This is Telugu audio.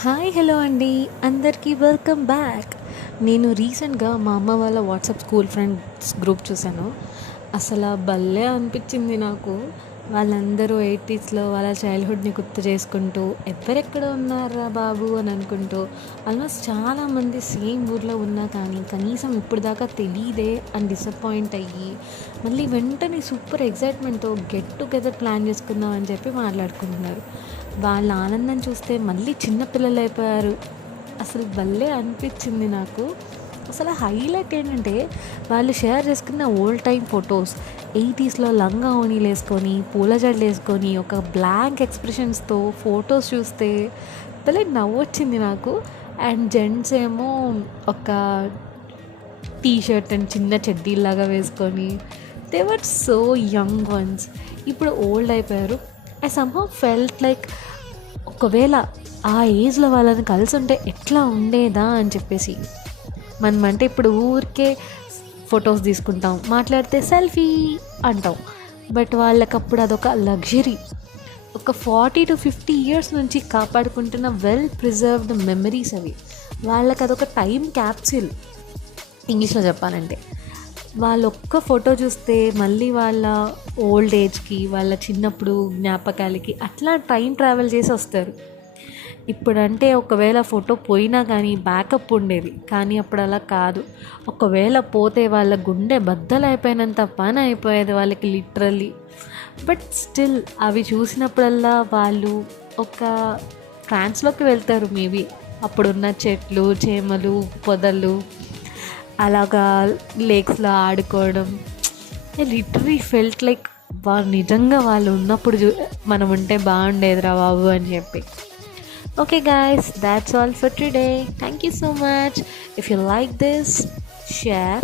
హాయ్ హలో అండి, అందరికీ వెల్కమ్ బ్యాక్. నేను రీసెంట్గా మా అమ్మ వాళ్ళ వాట్సాప్ స్కూల్ ఫ్రెండ్స్ గ్రూప్ చూశాను. అసలు భలే అనిపించింది నాకు. వాళ్ళందరూ 80స్లో వాళ్ళ చైల్డ్హుడ్ని గుర్తు చేసుకుంటూ ఎవరెక్కడ ఉన్నారా బాబు అని అనుకుంటూ ఆల్మోస్ట్ చాలామంది సేమ్ ఊర్లో ఉన్నా కానీ కనీసం ఇప్పుడు దాకా తెలియదే అని డిసప్పాయింట్ అయ్యి మళ్ళీ వెంటనే సూపర్ ఎగ్జైట్మెంట్తో గెట్ టుగెదర్ ప్లాన్ చేసుకుందాం అని చెప్పి మాట్లాడుకుంటున్నారు. వాళ్ళ ఆనందం చూస్తే మళ్ళీ చిన్నపిల్లలు అయిపోయారు. అసలు భలే అనిపించింది నాకు. అసలు హైలైట్ ఏంటంటే వాళ్ళు షేర్ చేసుకున్న ఓల్డ్ టైం ఫొటోస్, 80స్లో లంగా ఓణీలు వేసుకొని పూల జడలు వేసుకొని ఒక బ్లాంక్ ఎక్స్ప్రెషన్స్తో ఫొటోస్ చూస్తే భలే నవ్వొచ్చింది నాకు. అండ్ జెంట్స్ ఏమో ఒక టీ షర్ట్ అండ్ చిన్న చెడ్డీలాగా వేసుకొని they were so young ones. ఇప్పుడు ఓల్డ్ అయిపోయారు. ఐ సమ్హౌ ఫెల్ట్ లైక్ ఒకవేళ ఆ ఏజ్లో వాళ్ళని కలిసి ఉంటే ఎట్లా ఉండేదా అని చెప్పేసి. మనమంటే ఇప్పుడు ఊరికే ఫొటోస్ తీసుకుంటాం, మాట్లాడితే సెల్ఫీ అంటాం. బట్ వాళ్ళకప్పుడు అదొక లగ్జరీ. ఒక 40 to 50 years నుంచి కాపాడుకుంటున్న వెల్ ప్రిజర్వ్డ్ మెమరీస్ అవి. వాళ్ళకి అదొక టైం క్యాప్సిల్ ఇంగ్లీష్లో చెప్పాలంటే. వాళ్ళు ఒక్క ఫోటో చూస్తే మళ్ళీ వాళ్ళ ఓల్డ్ ఏజ్కి, వాళ్ళ చిన్నప్పుడు జ్ఞాపకాలకి అట్లా టైం ట్రావెల్ చేసి వస్తారు. ఇప్పుడంటే ఒకవేళ ఫోటో పోయినా కానీ బ్యాకప్ ఉండేది, కానీ అప్పుడు అలా కాదు. ఒకవేళ పోతే వాళ్ళ గుండె బద్దలైపోయినంత పని అయిపోయేది వాళ్ళకి లిటరల్లీ. బట్ స్టిల్ అవి చూసినప్పుడల్లా వాళ్ళు ఒక ట్రాన్స్లోకి వెళ్తారు. మేబీ అప్పుడున్న చెట్లు, చేమలు, పొదలు, అలాగా లేక్స్లో ఆడుకోవడం. లిటరలీ ఫెల్ట్ లైక్ వాళ్ళు నిజంగా వాళ్ళు ఉన్నప్పుడు మనం ఉంటే బాగుండేదిరా బాబు అని చెప్పి. Okay guys, that's all for today. Thank you so much. If you like this, share